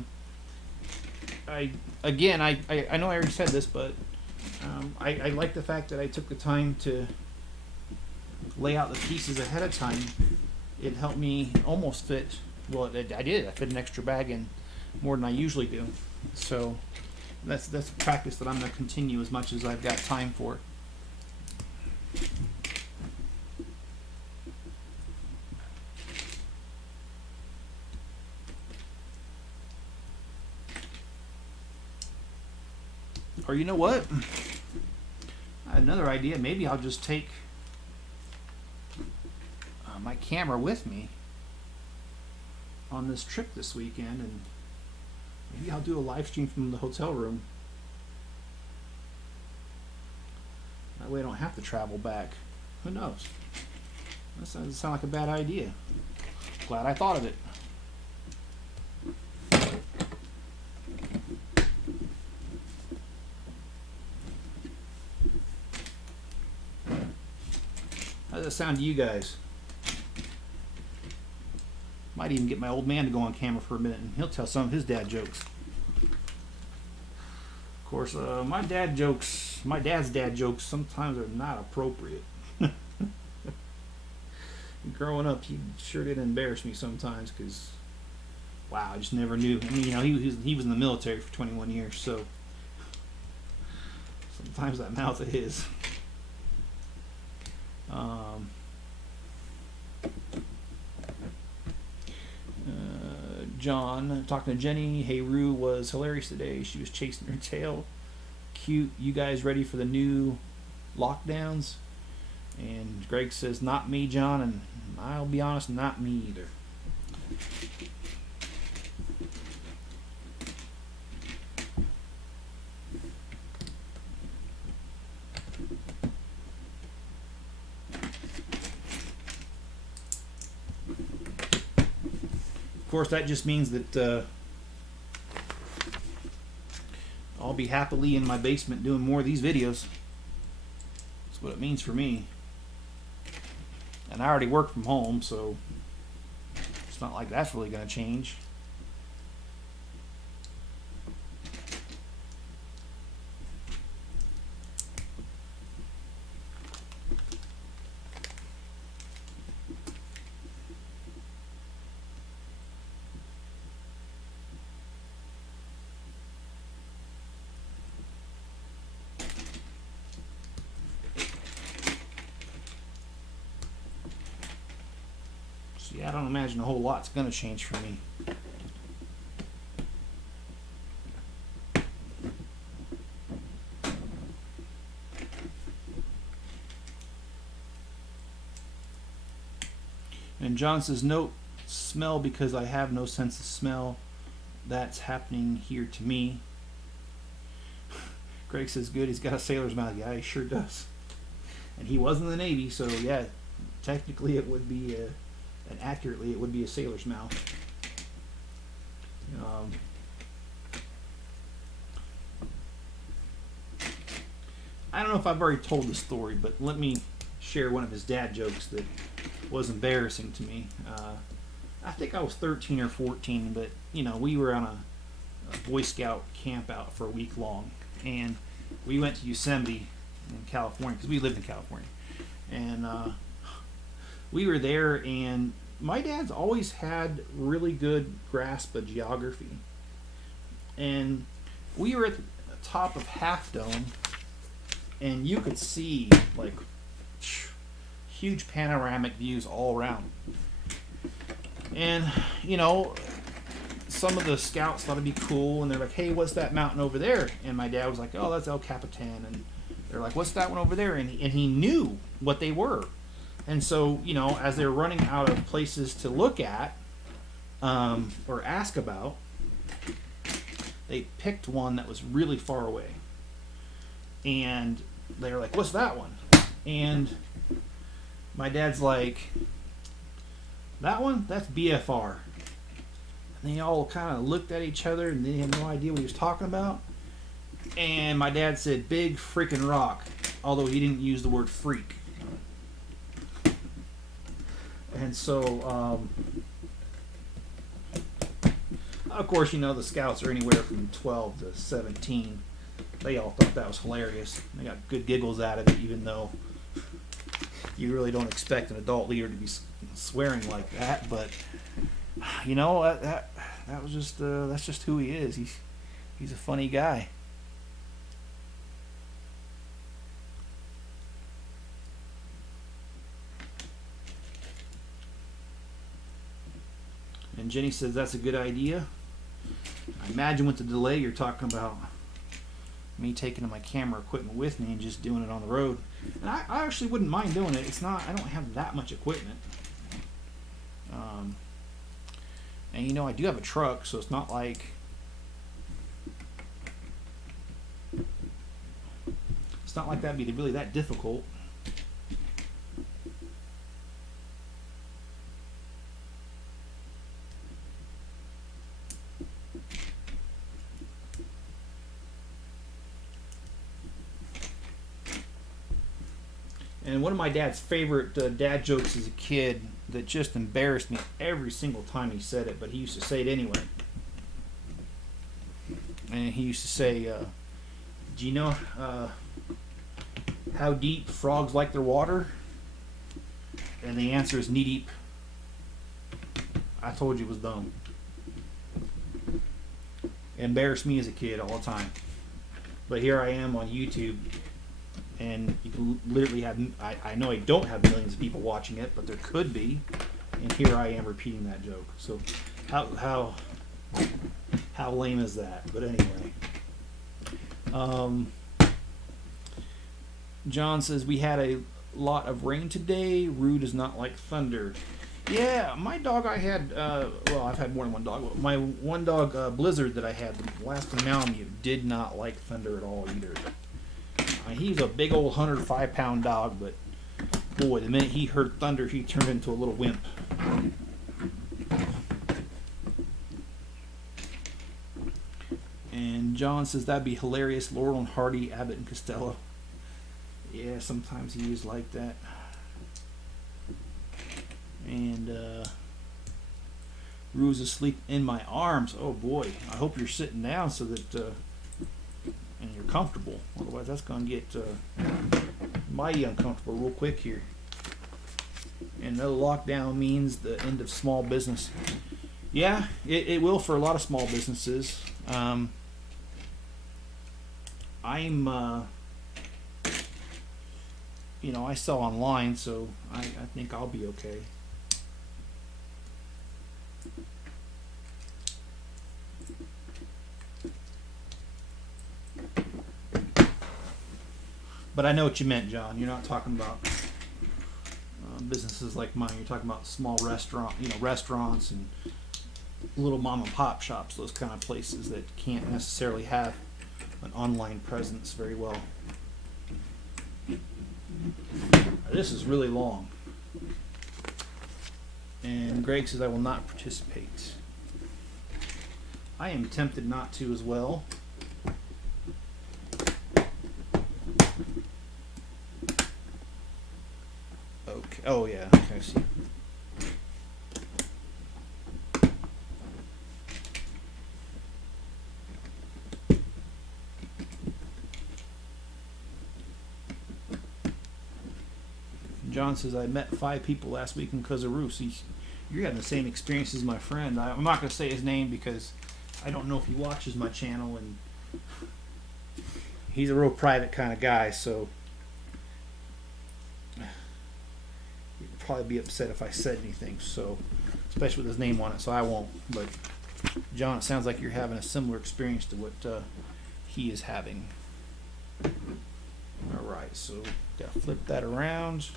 know I already said this, but I like the fact that I took the time to lay out the pieces ahead of time. It helped me almost fit, well, I did. I fit an extra bag in more than I usually do. So that's a practice that I'm going to continue as much as I've got time for. Or you know what? Another idea, maybe I'll just take my camera with me on this trip this weekend, and maybe I'll do a live stream from the hotel room. That way I don't have to travel back. Who knows? That doesn't sound like a bad idea. Glad I thought of it. How does that sound to you guys? Might even get my old man to go on camera for a minute and he'll tell some of his dad jokes. Of course, my dad's dad jokes sometimes are not appropriate. Growing up, he sure did embarrass me sometimes because, wow, I just never knew. I mean, you know, he was in the military for 21 years, so sometimes that mouth of his. John talking to Jenny. Hey, Rue was hilarious today. She was chasing her tail. Cute. You guys ready for the new lockdowns? And Greg says, not me, John, and I'll be honest, not me either. Of course, that just means that I'll be happily in my basement doing more of these videos. That's what it means for me. And I already work from home, so it's not like that's really going to change. Yeah, I don't imagine a whole lot's going to change for me. And John says, nope, smell because I have no sense of smell. That's happening here to me. Greg says, good, he's got a sailor's mouth. Yeah, he sure does. And he was in the Navy, so yeah, technically it would be and accurately it would be a sailor's mouth. I don't know if I've already told the story, but let me share one of his dad jokes that was embarrassing to me. I think I was 13 or 14, but you know, we were on a Boy Scout camp out for a week long, and we went to Yosemite in California because we lived in California, and we were there, and my dad's always had really good grasp of geography. And we were at the top of Half Dome, and you could see like huge panoramic views all around. And you know, some of the scouts thought it'd be cool, and they're like, "Hey, what's that mountain over there?" And my dad was like, "Oh, that's El Capitan." And they're like, "What's that one over there?" And he knew what they were. And so, you know, as they're running out of places to look at or ask about, they picked one that was really far away. And they're like, "What's that one?" And my dad's like, "That one? That's BFR." And they all kind of looked at each other and they had no idea what he was talking about. And my dad said, "Big freaking rock," although he didn't use the word freak. And so, of course, you know, the scouts are anywhere from 12 to 17. they all thought that was hilarious. They got good giggles out of it, even though you really don't expect an adult leader to be swearing like that. But you know, that was just that's just who he is. He's a funny guy. And Jenny says that's a good idea. I imagine with the delay you're talking about me taking my camera equipment with me and just doing it on the road. And I actually wouldn't mind doing it. It's not, I don't have that much equipment. And you know, I do have a truck, so it's not like that'd be really that difficult. And one of my dad's favorite dad jokes as a kid that just embarrassed me every single time he said it, but he used to say it anyway. And he used to say, do you know how deep frogs like their water? And the answer is knee deep. I told you it was dumb. It embarrassed me as a kid all the time. But here I am on YouTube. And you can literally have, I know I don't have millions of people watching it, but there could be. And here I am repeating that joke. So how lame is that? But anyway. John says, we had a lot of rain today. Rue does not like thunder. Yeah, my dog I had, well, I've had more than one dog. But my one dog, Blizzard, that I had, the last one Malamute, did not like thunder at all either. He's a big old 105-pound dog, but boy, the minute he heard thunder, he turned into a little wimp. And John says that'd be hilarious. Laurel and Hardy, Abbott and Costello. Yeah, sometimes he is like that. And Rue's asleep in my arms. Oh boy, I hope you're sitting down so that and you're comfortable. Otherwise, that's going to get mighty uncomfortable real quick here. And another lockdown means the end of small business. Yeah, it will for a lot of small businesses. You know, I sell online, so I think I'll be okay. But I know what you meant, John. You're not talking about businesses like mine. You're talking about small restaurants and little mom and pop shops, those kind of places that can't necessarily have an online presence very well. This is really long. And Greg says I will not participate. I am tempted not to as well. Okay. Oh yeah, I see. John says I met 5 people last week in Kazaroos. You're having the same experience as my friend. I'm not going to say his name because I don't know if he watches my channel, and he's a real private kind of guy, so he'd probably be upset if I said anything, so especially with his name on it, so I won't. But John, it sounds like you're having a similar experience to what he is having. Alright, so gotta flip that around.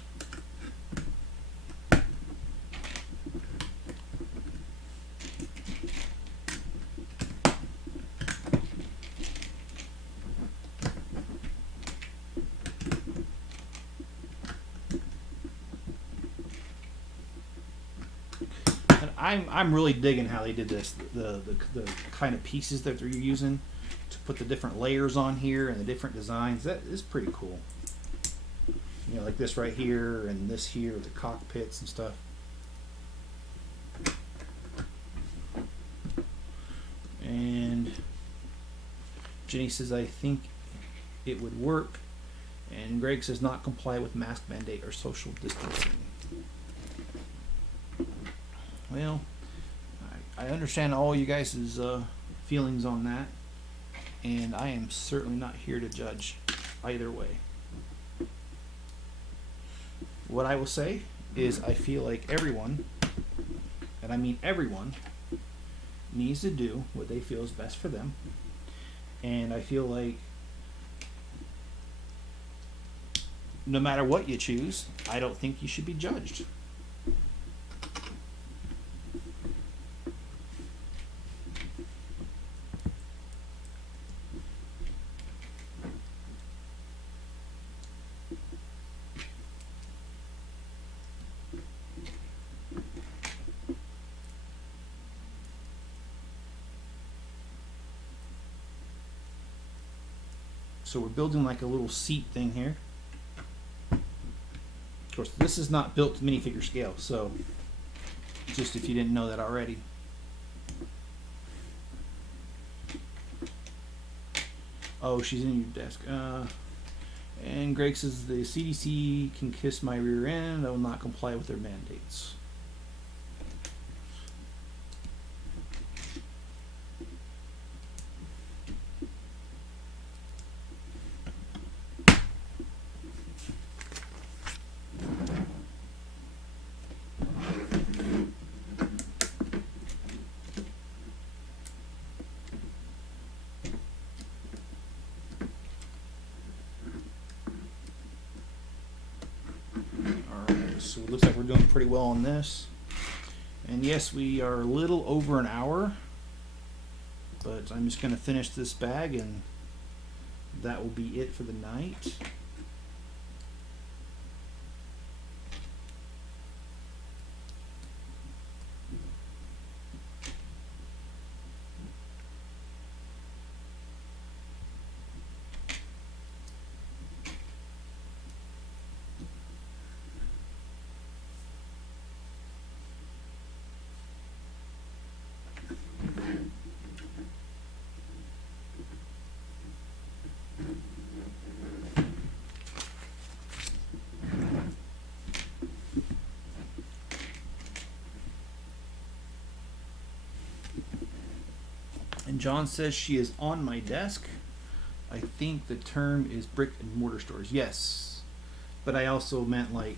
I'm really digging how they did this. The kind of pieces that they're using to put the different layers on here and the different designs. That is pretty cool. You know, like this right here and this here, the cockpits and stuff. And Jenny says, I think it would work. And Greg says not comply with mask mandate or social distancing. Well, I understand all you guys' feelings on that, and I am certainly not here to judge either way. What I will say is I feel like everyone, and I mean everyone, needs to do what they feel is best for them. And I feel like no matter what you choose, I don't think you should be judged. So we're building like a little seat thing here. Of course, this is not built to minifigure scale, so just if you didn't know that already. Oh, she's in your desk. And Greg says the CDC can kiss my rear end. I will not comply with their mandates. So it looks like we're doing pretty well on this. And yes, we are a little over an hour, but I'm just going to finish this bag and that will be it for the night. And John says she is on my desk. I think the term is brick and mortar stores. Yes. But I also meant like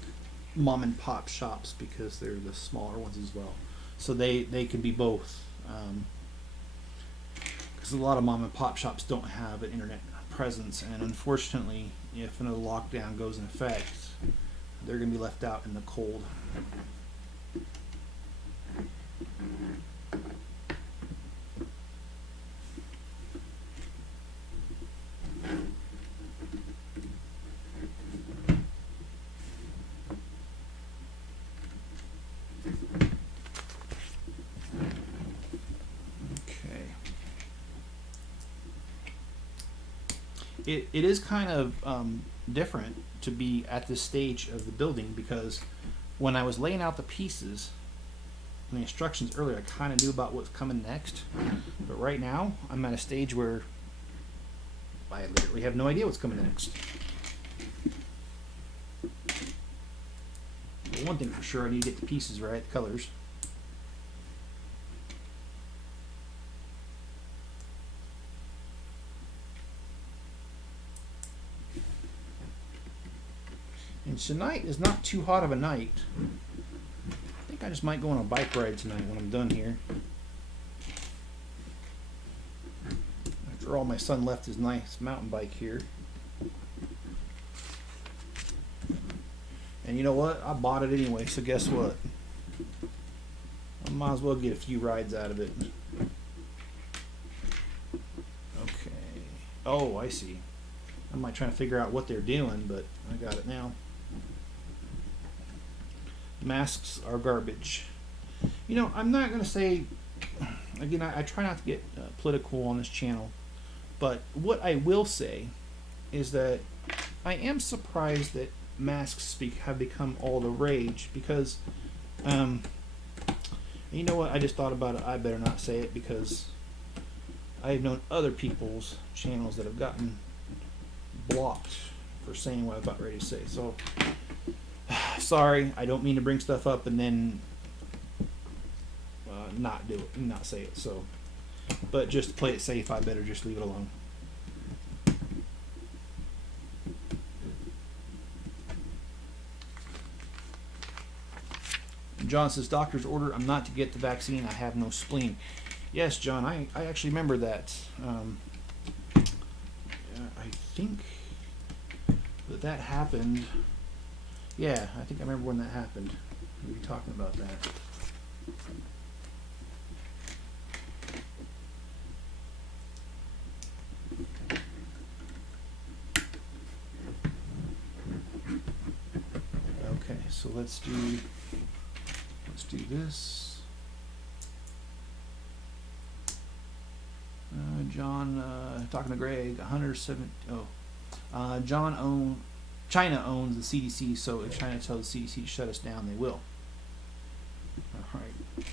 mom and pop shops because they're the smaller ones as well. So they can be both. Because a lot of mom and pop shops don't have an internet presence. And unfortunately, if another lockdown goes in effect, they're going to be left out in the cold. It is kind of different to be at this stage of the building because when I was laying out the pieces and the instructions earlier, I kind of knew about what's coming next. But right now, I'm at a stage where I literally have no idea what's coming next. But one thing for sure, I need to get the pieces right, the colors. And tonight is not too hot of a night. I think I just might go on a bike ride tonight when I'm done here. After all, my son left his nice mountain bike here. And you know what? I bought it anyway, so guess what? I might as well get a few rides out of it. Okay. Oh, I see. I might try to figure out what they're doing, but I got it now. Masks are garbage. You know, I'm not going to say, again, I try not to get political on this channel, but what I will say is that I am surprised that masks have become all the rage because, you know what, I just thought about it, I better not say it because I've known other people's channels that have gotten blocked for saying what I was about ready to say. So, sorry, I don't mean to bring stuff up and then not do it, not say it. So, but just to play it safe, I better just leave it alone. John says, doctor's order, I'm not to get the vaccine, I have no spleen. Yes, John, I actually remember that. I think that happened. Yeah, I think I remember when that happened. We were talking about that. Okay, so let's do this. John, talking to Greg, 107. China owns the CDC, so if China tells the CDC to shut us down, they will. All right.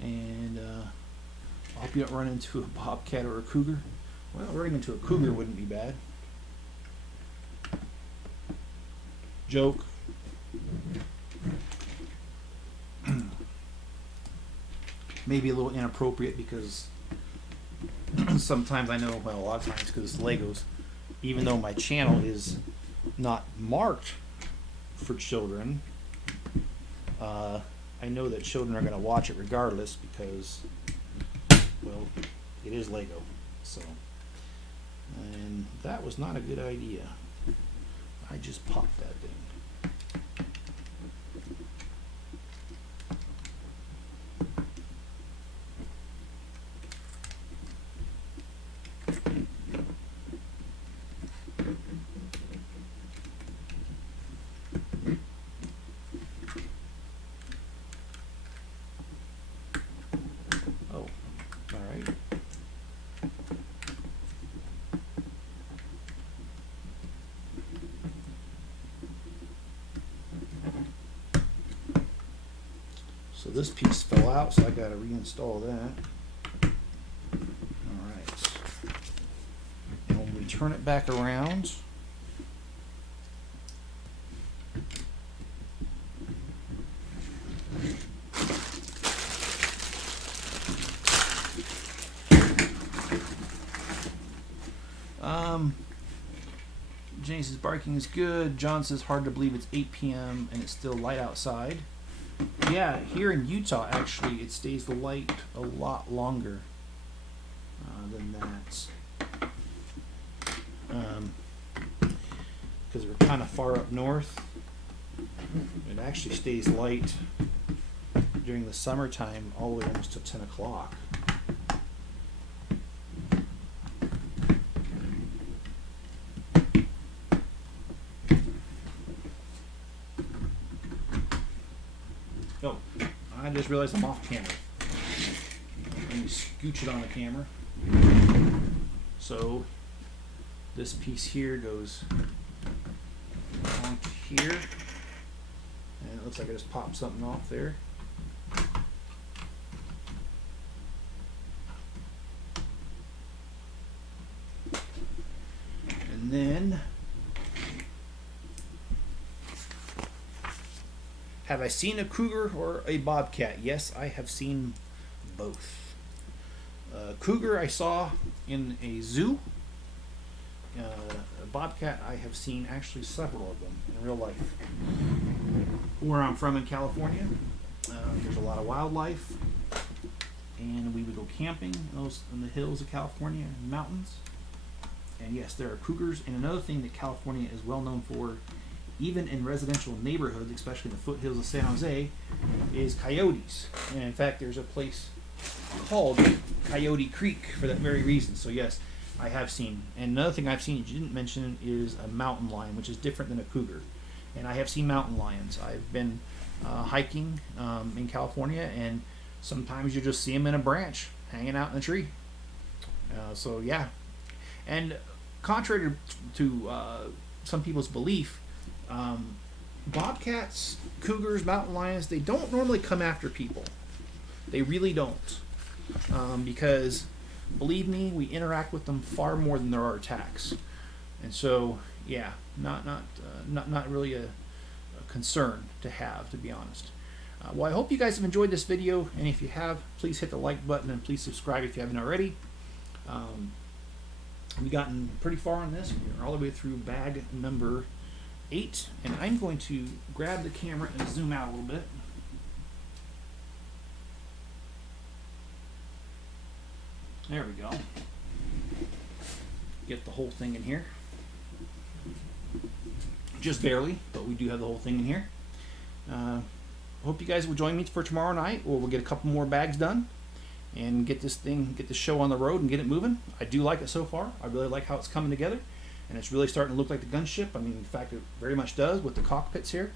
And I hope you don't run into a bobcat or a cougar. Well, running into a cougar wouldn't be bad. Joke. Maybe a little inappropriate because sometimes I know, well, a lot of times because Legos, even though my channel is not marked for children, I know that children are going to watch it regardless because, well, it is Lego. So, and that was not a good idea. I just popped that thing. So this piece fell out, so I got to reinstall that. Alright. And when we turn it back around, Jane says barking is good. John says hard to believe it's 8 p.m. and it's still light outside. Yeah, here in Utah, actually, it stays light a lot longer than that. Because we're kind of far up north. It actually stays light during the summertime all the way almost to 10 o'clock. Oh, I just realized I'm off camera. Let me scooch it on the camera. So this piece here goes on here, and it looks like I just popped something off there. And then, have I seen a cougar or a bobcat? Yes, I have seen both. Cougar I saw in a zoo. A bobcat I have seen actually several of them in real life. Where I'm from in California, there's a lot of wildlife, and we would go camping in the hills of California and mountains. And yes, there are cougars. And another thing that California is well known for, even in residential neighborhoods, especially in the foothills of San Jose, is coyotes. And in fact, there's a place called Coyote Creek for that very reason. So yes, I have seen. And another thing I've seen you didn't mention is a mountain lion, which is different than a cougar. And I have seen mountain lions. I've been hiking in California, and sometimes you just see them in a branch hanging out in a tree. So yeah. And contrary to some people's belief, bobcats, cougars, mountain lions, they don't normally come after people. They really don't. Because, believe me, we interact with them far more than there are attacks. And so, yeah, not really a concern to have, to be honest. Well, I hope you guys have enjoyed this video, and if you have, please hit the like button and please subscribe if you haven't already. We've gotten pretty far on this. We're all the way through bag number 8, and I'm going to grab the camera and zoom out a little bit. There we go. Get the whole thing in here. Just barely, but we do have the whole thing in here. Hope you guys will join me for tomorrow night, or we'll get a couple more bags done and get this show on the road and get it moving. I do like it so far. I really like how it's coming together, and it's really starting to look like the gunship. I mean, in fact, it very much does, with the cockpits here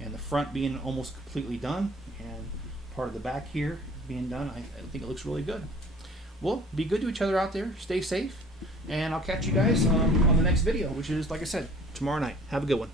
and the front being almost completely done and part of the back here being done. I think it looks really good. Well, be good to each other out there. Stay safe, and I'll catch you guys on the next video, which is, like I said, tomorrow night. Have a good one.